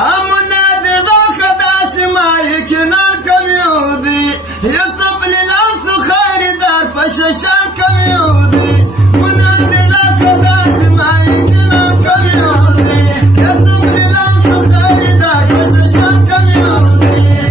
امنا دې ډاکه داسې مایې کنار کمیو دی یوسف لیلام سو خریدار په ششان کمیو دی منا دې ډاکه داسې مایې کنار کمیو دی یوسف لیلام سو خریدار په ششان کمیو دی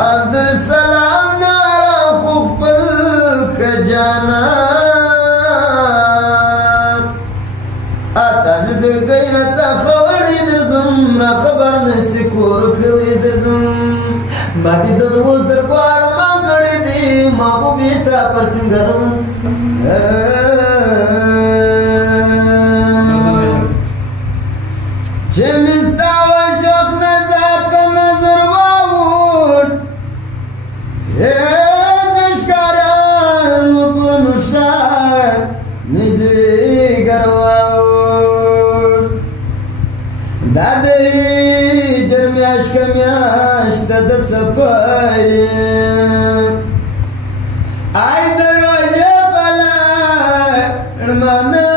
Abdul Salam د دوست در بار ما کړی دی محبوبې ته پر سنګر چې مې ستا وشوق نه ذاته نظر واوښت د ښکارانو په نوشار مې ځیګر واوښت دا د هجر میاشت که میاشت د سفر ای د روژې په لړمانه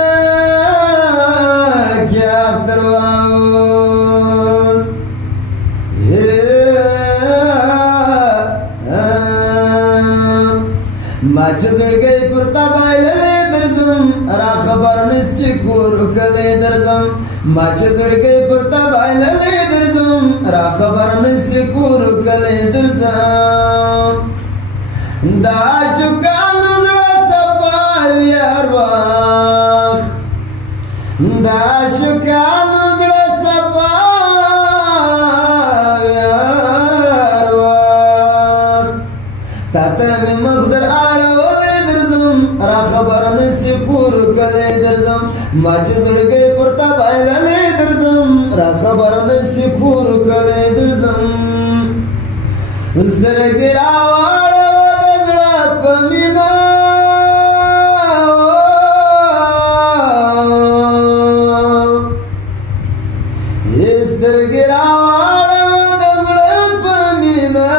کې اختر واوښت ما چې زړګی پر تا بایللی درځم را خبر نسي کور کلی درځم ما چې زړګی پر تا بایللی درځم را خبر نسي کور کلی درځم دا عاشقانو زړه صفا وي هر وخت دا عاشقانو زړه صفا وي هر وخت تا ته مې مخ در اړولی درځم را خبر نسي کور کلی درځم ما چې زړګی پر تا بایللی درځم را خبر نسي کور کلی درځم سترګې راواړوه د زړه په مینه سترګې راواړوه د زړه په مینه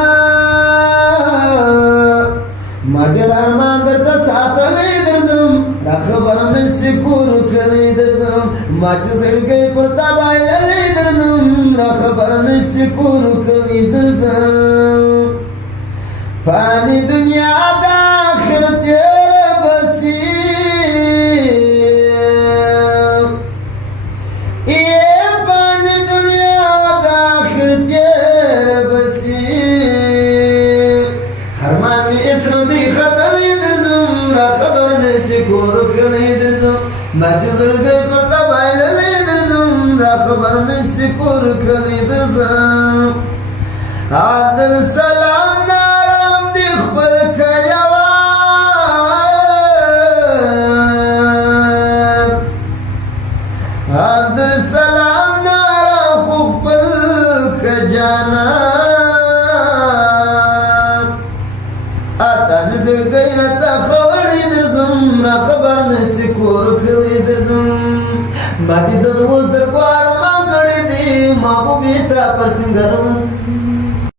ما ډېر ارمان درته ساتلی درځم را خبر نسي کور کلی درځم ما چې زړګی پر تا بایللی درځم را خبر نسي کور کلی درځم فانی دنیا د آخرت تیره بسي فانی دنیا د آخرت تیره بسي هرمان مې اسره دی ختلی درځم را خبر نسي کور کلی درځم ما چې زړګی پر تا بایللی درځم را خبر نسي کور کلی درځم عبدالسلام نارم دی خپل که یوان عبدالسلام نارم خو خپل که جانان اتا مې زړګی راڅخه وړی درځم را خبر نسي کور کلی درځم ما دې د دوست در بار ما کړی دی محبوبې ته پر سنګر